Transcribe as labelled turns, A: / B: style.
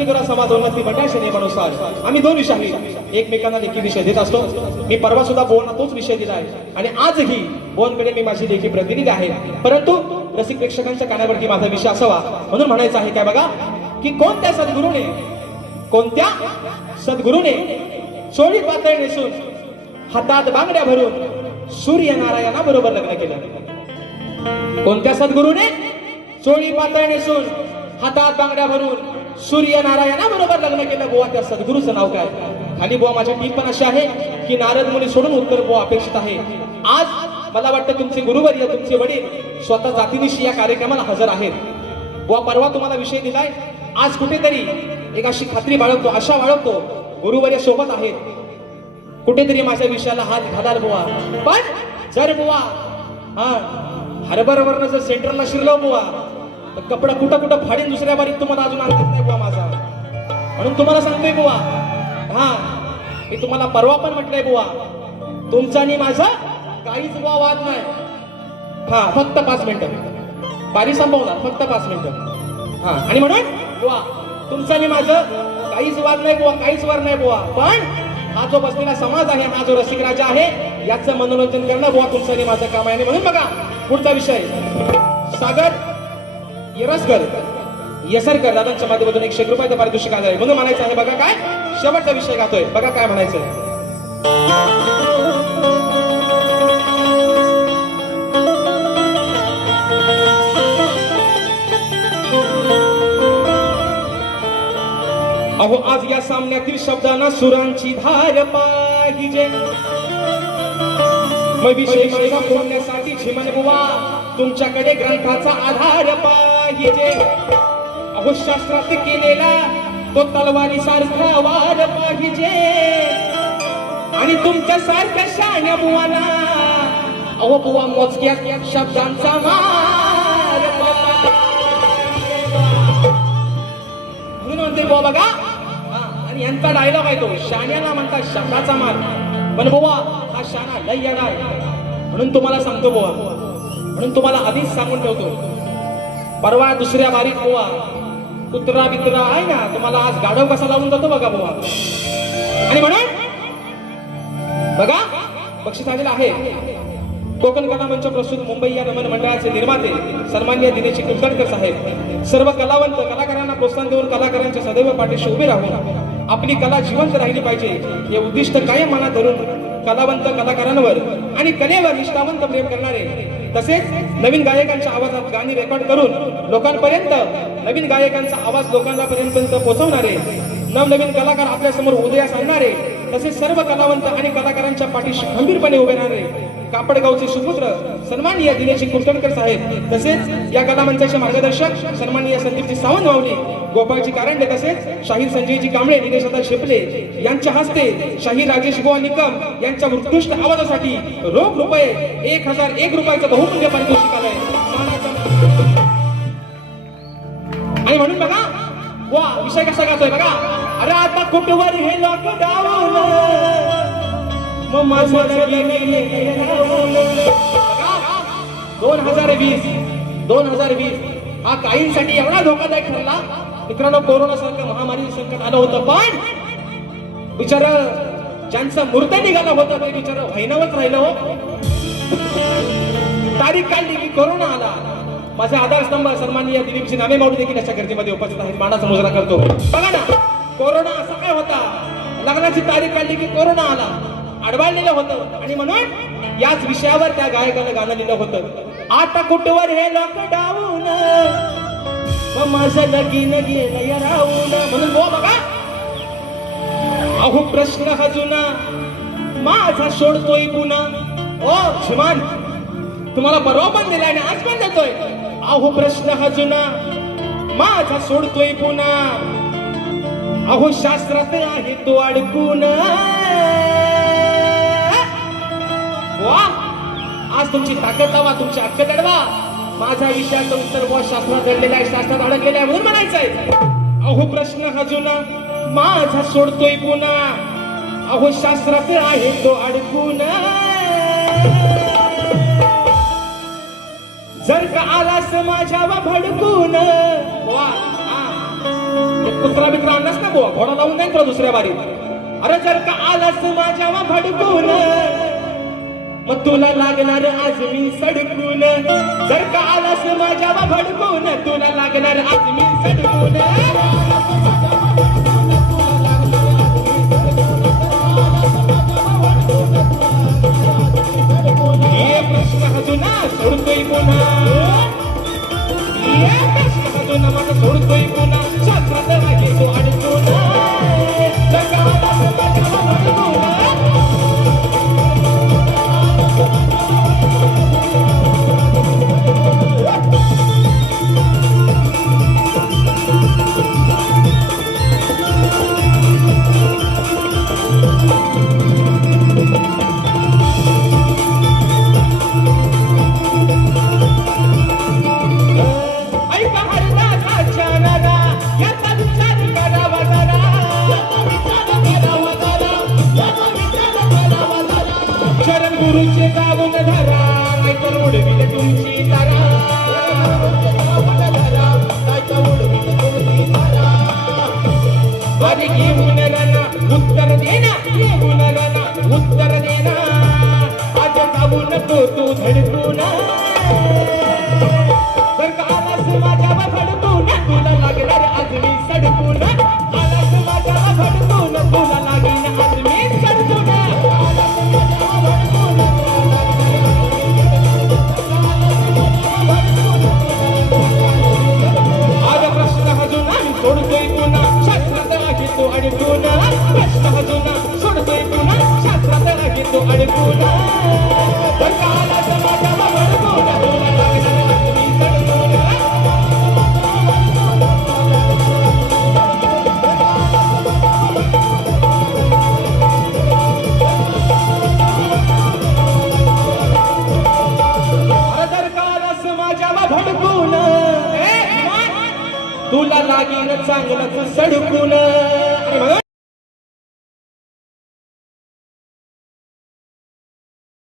A: शांती करा समाज उन्नती बटाशे नियमानुसार आम्ही दोन विषय एकमेकांना लेखी विषय देत असतो. मी परवा सुद्धा बोवना तोच विषय दिला आहे. आणि आजही बोनकडे मी माझी लेखी प्रतिनिधी आहे. परंतु रसिक प्रेक्षकांच्या कानावरती माझा विषय असावा म्हणून म्हणायचं आहे काय बघा की कोणत्या सद्गुरूने कोणत्या सद्गुरूने चोळी पातळ नेसून हातात बांगड्या भरून सूर्यनारायणा बरोबर लग्न केलं? कोणत्या सद्गुरूने चोळी पातळ नेसून हातात बांगड्या भरून सूर्यनारायणाबरोबर लग्न केलं. बुवा त्या सद्गुरूचं नाव काय? खाली बुवा माझी टीप पण अशी आहे की नारद मुली सोडून उत्तर बुवा अपेक्षित आहे. आज मला वाटतं तुमचे गुरुवर्य तुमचे वडील स्वतः जातीनिशी या कार्यक्रमाला हजर आहेत. बुवा परवा तुम्हाला विषय दिलाय. आज कुठेतरी एक अशी खात्री बाळगतो आशा बाळगतो गुरुवर्य सोबत आहेत. कुठेतरी माझ्या विषयाला हात घालाल बुवा. पण जर बुवा हा हरभरवरनं जर सेंटरला शिरलो बुवा तर कपडा कुठं कुठं फाडीन दुसऱ्या बारीत तुम्हाला अजून आणत नाही बुवा माझा. म्हणून तुम्हाला सांगतोय बुवा. हा मी तुम्हाला परवा पण म्हटलंय बुवा. तुमचा आणि माझा काहीच बुवा वाद नाही. हा फक्त पाच मिनिटं. बारी संपवणार फक्त पाच मिनिटं. हा आणि म्हणून बुवा तुमचं आणि माझं काहीच वाद नाही बुवा काहीच वाद नाही बुवा. पण हा जो बसलेला समाज आहे हा जो रसिक राजा आहे याचं मनोरंजन करणं बुवा तुमचं आणि माझं काम आहे. आणि म्हणून बघा पुढचा विषय. सागर येरसकर येसरकर दादांच्या माध्यमातून एकशे एक रुपयाचं पारितोषिक आलं आहे म्हणून म्हणायचं आहे बघा काय? शेवटचा विषय गातोय. बघा काय म्हणायचं अहो आज या सामन्यातील शब्दांना सुरांची धार पाहिजे. मग विषय माझा बोलण्यासाठी झिमन बुवा तुमच्याकडे ग्रंथाचा आधार पाहिजे अहो अहुशास्त्रात केलेला तो तलवारी सारखा वार पाहिजे. आणि तुमच्या सारख्या शाण्या बुवाला अहो बुवा मोजक्या शब्दांचा मार म्हणून म्हणते बुवा बघा. आणि यांचा डायलॉग आहे तो. शाण्याला म्हणतात शब्दाचा मार. पण बुवा हा शाणा लय येणार. म्हणून तुम्हाला सांगतो बुवा. म्हणून तुम्हाला आधीच सांगून ठेवतो. परवा दुसऱ्या बारीक बुवा कुत्रा बित्रा आहे ना तुम्हाला आज गाढव कसा लावून जातो बघा बुवा. आणि म्हणून बघा बक्षीस आलेलं आहे. कोकण कला मंच प्रस्तुत मुंबई या नमन मंडळाचे निर्माते सन्मान्य दिनेश कुलकर्णकर साहेब. सर्व कलावंत कलाकारांना प्रोत्साहन देऊन कलाकारांच्या सदैव पाठीशी उभे राहून आपली कला जिवंत राहिली पाहिजे हे उद्दिष्ट कायम मनात धरून कलावंत कलाकारांवर आणि कलेवर निष्ठावंत प्रेम करणारे तसेच नवीन गायकांच्या आवाजात गाणी रेकॉर्ड करून लोकांपर्यंत नवीन गायकांचा आवाज लोकांना पर्यंत पोहोचवणारे नवनवीन कलाकार आपल्यासमोर उदयास आणणारे तसेच सर्व कलावंत आणि कलाकारांच्या पाठीशी खंबीरपणे उभे राहणारे कापडगावचे सुपुत्र सन्माननीय दिनेश कुलकर्णकर साहेब तसेच या कलामंचाचे मार्गदर्शक सन्माननीय संदीपजी सावंत माऊली गोपाळजी कारंडे तसेच शाहीर संजयजी कांबळे दिनेश शिपले यांच्या हस्ते शाहीर राजेश गोवा निकम यांच्या उत्कृष्ट आवाजासाठी रोख रुपये एक हजार एक रुपयाचं बहुमूल्य पारितोषिक आलंय. आणि म्हणून बघा वा विषय कसा गातोय बघा. अरे आता कुठवर हे लोक मग माझं दोन हजार वीस दोन हजार वीस. हा काहींसाठी एवढा धोकादायक ठरला. मित्रांनो कोरोना सारखं महामारी संकट आलं होतं पण बिचार ज्यांचं मूर्त निघाला होतं ते बिचार व्हायनावच राहिलं हो. तारीख काढली की कोरोना आला. माझे आधारस्तंभ सन्माननीय दिलीपजी नामे माऊली देखील अशा गर्दीमध्ये उपस्थित आहेत. मानाचा मुजरा करतो. बघा ना कोरोना असा काय होता? लग्नाची तारीख काढली की कोरोना आला. अडवाळलेलं होतं. आणि म्हणून याच विषयावर त्या गायकानं गाणं लिहिलं होतं. आता कुठवर हे लॉकडाऊन मग माझं लगीन गेलं राहू राहून म्हणून हो बघा. अहो प्रश्न हा जुना. माझा सोडतोय पुन्हा. ओ श्रीमान तुम्हाला बरोबर पण दिलाय आणि आज पण देतोय. अहो प्रश्न हा जुना. माझा सोडतोय पुन्हा. अहो शास्त्रात आहे तो अडकून. वा. आज तुमची ताकद लावा तुमची हक्क दडवा माझा विषयाचं उत्तर व शास्त्रात घडलेलं आहे. शास्त्रात अडकलेला आहे म्हणून म्हणायचंय अहो प्रश्न हा जुना. माझा सोडतोय पुन्हा. अहो शास्त्रात आहे तो अडकून. जर का आलास माझ्यावर भडकून. वा कुत्रा बित्रा आणलास ना बुवा? घोडा लावून नाही तुला दुसऱ्या बारीत. अरे जर का आलास माझ्यावर भडकून. मग तुला लागणार आज मी सडकून. जर का आलास माझ्या भडकून तुला लागणार आज मी सडकून. गुरुचे गाऊन धरा नाहीतर उडविल तुमची तारा. अरे घेऊन राना उत्तर देना घेऊन राना उत्तर देना. आज जाऊन नको तू धडकून जर का आलास माझ्या भडकून नको तुला लागीन चांगलंच सडकून.